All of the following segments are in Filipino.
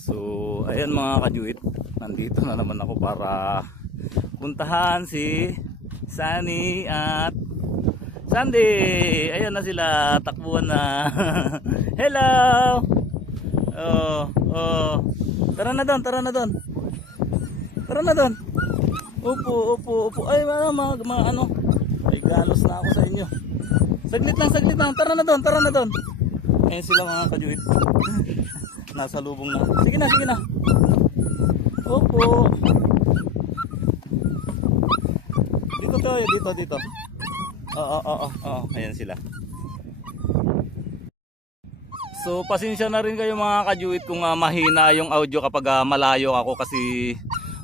So ayan mga kajuit, nandito na naman ako para puntahan si Sunny at Sandy. Ayan na sila, takbuhan na. Hello. Oh. Tara na doon, tara na doon. Tara na doon. Upo. Ay mga ano. Ay galos na ako sa inyo. Saglit lang. Tara na doon. Ayan sila mga kajuit. Nasa lubong na. Sige na. Opo. Dito tayo, dito. Oo. Ayan sila. So pasensya na rin kayo mga kajuit kung mahina yung audio kapag malayo ako kasi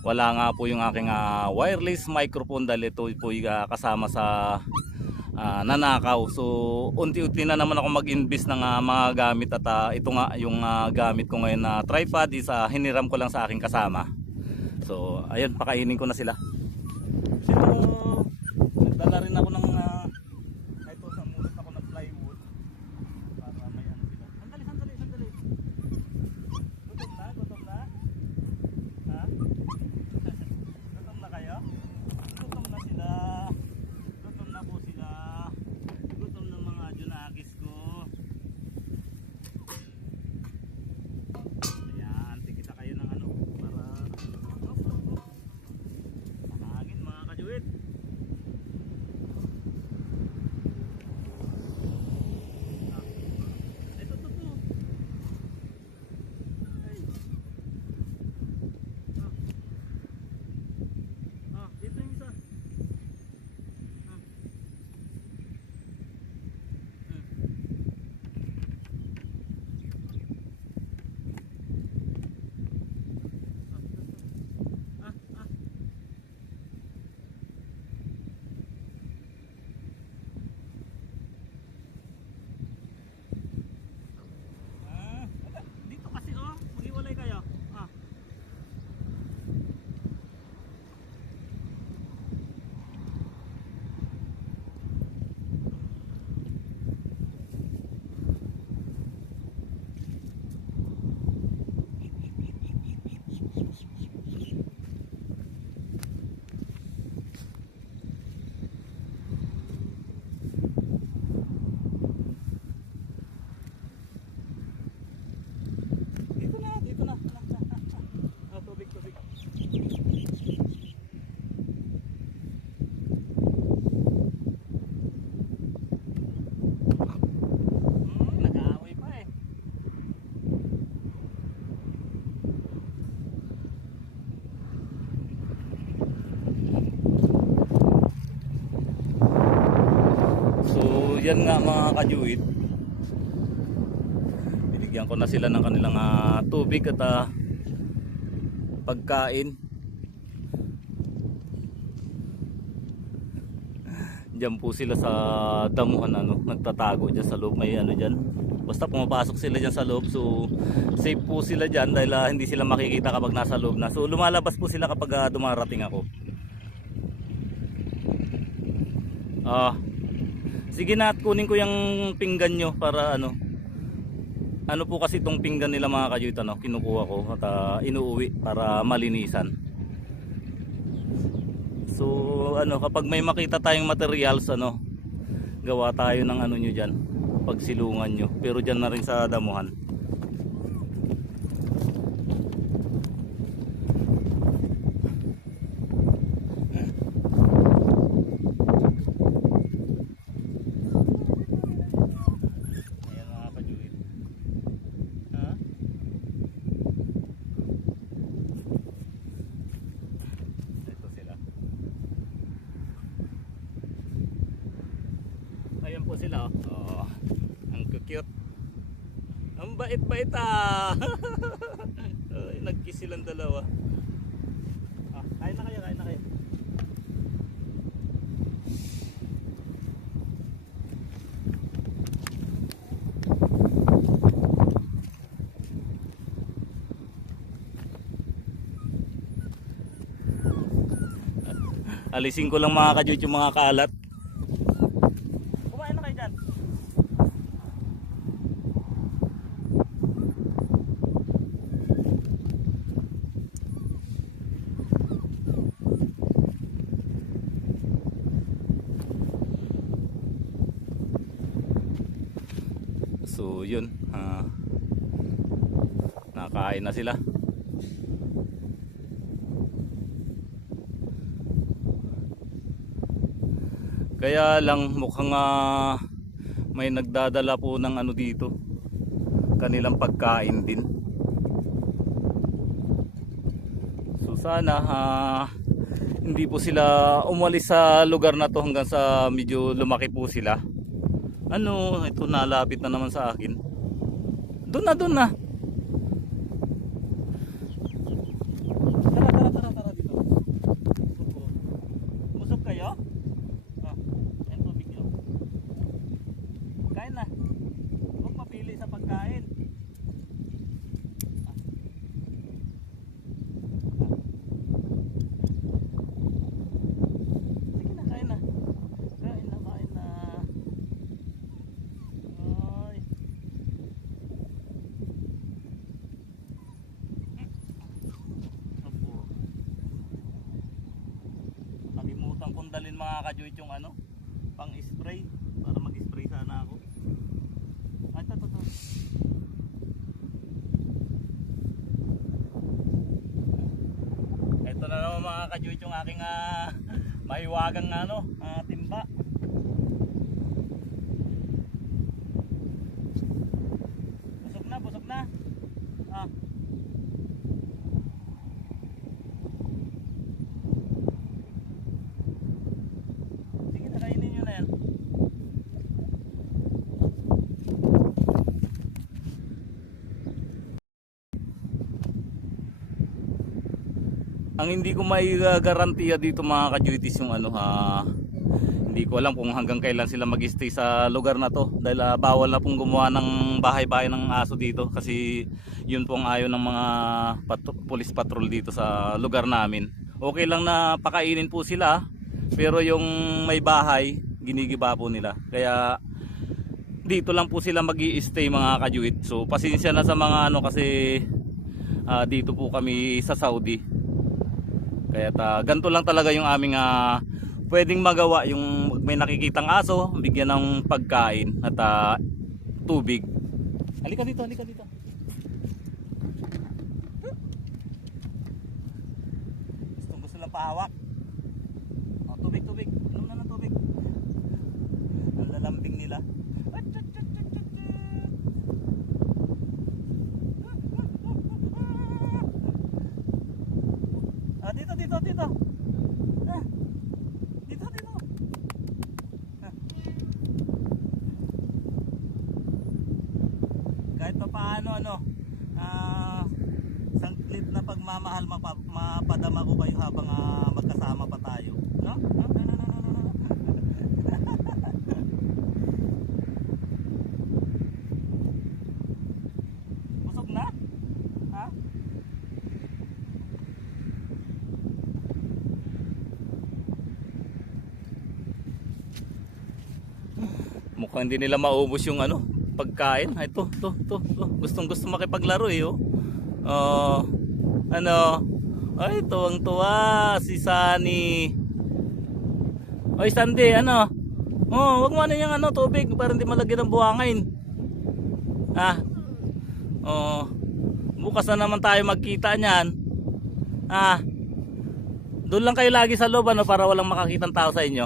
wala nga po yung aking wireless microphone dahil ito po kasama sa nanakaw. So unti-unti na naman ako mag-invest ng mga gamit at ito nga yung gamit ko ngayon na tripod is hiniram ko lang sa aking kasama. So ayun, pakainin ko na sila. Hello. Nagdala rin ako ng ito, namulot ako ng plywood para may ano sila. Sandali. Gutom na? Ha? Gutom na kayo? Gutom na sila. Gutom na po sila. Gutom ng mga junakis ko. Ayan, tikita kayo ng ano para panangin mga kajuit. Dito yung isa. Dito kasi maghiwalay kayo. Dito na. Tubig. Nag-aaway pa eh. So yan nga mga kajuit, binigyan ko na sila ng kanilang tubig at pagkain. Diyan po sila sa damuhan, nagtatago dyan sa loob. May dyan, basta pumapasok sila dyan sa loob, so safe po sila dyan dahil hindi sila makikita kapag nasa loob na. So lumalabas po sila kapag dumarating ako. Sige na, at kunin ko yung pinggan nyo para ano po kasi itong pinggan nila mga kajuit, kinukuha ko at inuuwi para malinisan. So kapag may makita tayong materials, gawa tayo ng nyo dyan, pagsilungan nyo, pero dyan na rin sa damuhan. Ayan po sila. Ang cute. Ang bait-bait nag-kiss silang dalawa. Kain na kayo. Alisin ko lang mga kajuit yung mga kalat. Kumain na kayo dyan. yun. Nakain na sila. Kaya lang mukhang may nagdadala po ng ano dito, kanilang pagkain din. So sana hindi po sila umalis sa lugar na to hanggang sa medyo lumaki po sila. Ano, ito nalapit na naman sa akin. Doon na, doon na. Tara dito. Busog kayo? Yan tubig nyo. Kain na. Huwag mapili sa pagkain. Sige na, kain na. Kain na. Ay. Apo. Nakalimutan kong dalhin mga kajuit yung ano, pang spray para mag-spray sana ako. Ay, ito. Ito na naman mga kajuit yung aking mahiwagang timba. Busog na. Sige na, kainin nyo na yan. Ang hindi ko may garantiya dito mga kajuitis yung hindi ko alam kung hanggang kailan sila mag-stay sa lugar na to, dahil bawal na pong gumawa ng bahay-bahay ng aso dito kasi yun pong ayaw ng mga police patrol dito sa lugar namin. Okay lang na pakainin po sila, pero yung may bahay ginigiba po nila, kaya dito lang po sila mag-i-stay mga kajuit. So pasensya na sa mga kasi dito po kami sa Saudi. Kaya ganito lang talaga yung aming pwedeng magawa, yung may nakikitang aso, bigyan ng pagkain at tubig. Halika dito. Gusto lang pahawak. Tubig. Inom na ng tubig. Ang lalambing nila. Dito. Dito. Kahit pa paano sangklit na pagmamahal mapadama ko kayo habang magkasama pa tayo, no? Busog na? Mukhang hindi nila maubos yung pagkain. Ito. Gustong makipaglaro Ay, tuwang-tuwa si Sunny. Oy, Sandy, wag mo yung tubig para hindi malagyan ng buhangin. Bukas na naman tayo magkita niyan. Doon lang kayo lagi sa loob para walang makakitang tao sa inyo.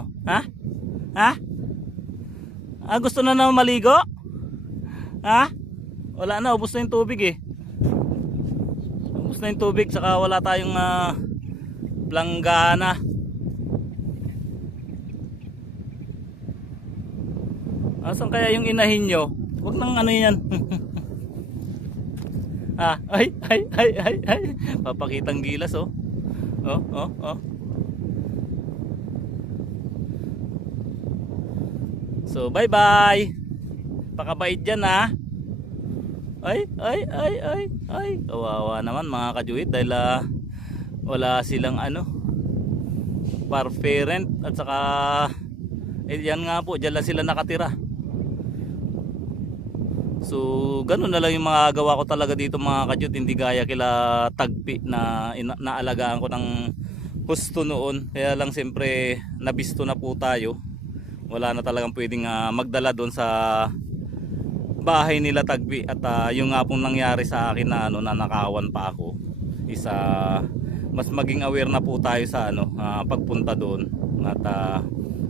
Gusto na naman maligo? Wala na, ubos na yung tubig Ubos na yung tubig, saka wala tayong planggana. Asan kaya yung inahin nyo? Huwag nang yan. Ay. Papakitang gilas Oh. So bye. Pakabait dyan Ay. Kawawa naman mga kajuit dahil wala silang par parent at saka yan nga po, dyan lang sila nakatira. So ganun na lang yung mga gawa ko talaga dito mga kajuit, hindi gaya kila Tagpi na naalagaan ko ng husto noon. Kaya lang siyempre nabisto na po tayo. Wala na talagang pwedeng magdala doon sa bahay nila Tagpi. At yung nga pong nangyari sa akin na ano, na nakawan pa ako, isa mas maging aware na po tayo sa ano, pagpunta doon. At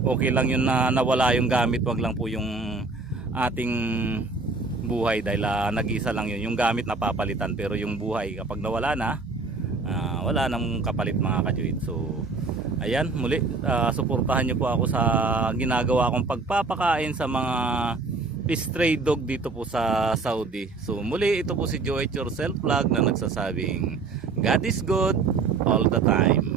okay lang yun na nawala yung gamit, wag lang po yung ating buhay, dahil nag-isa lang yun. Yung gamit napapalitan, pero yung buhay kapag nawala na, wala nang kapalit mga kajuit. So ayan, muli suportahan nyo po ako sa ginagawa kong pagpapakain sa mga stray dog dito po sa Saudi. So muli, ito po si Joe It Yourself Vlog na nagsasabing God is good all the time.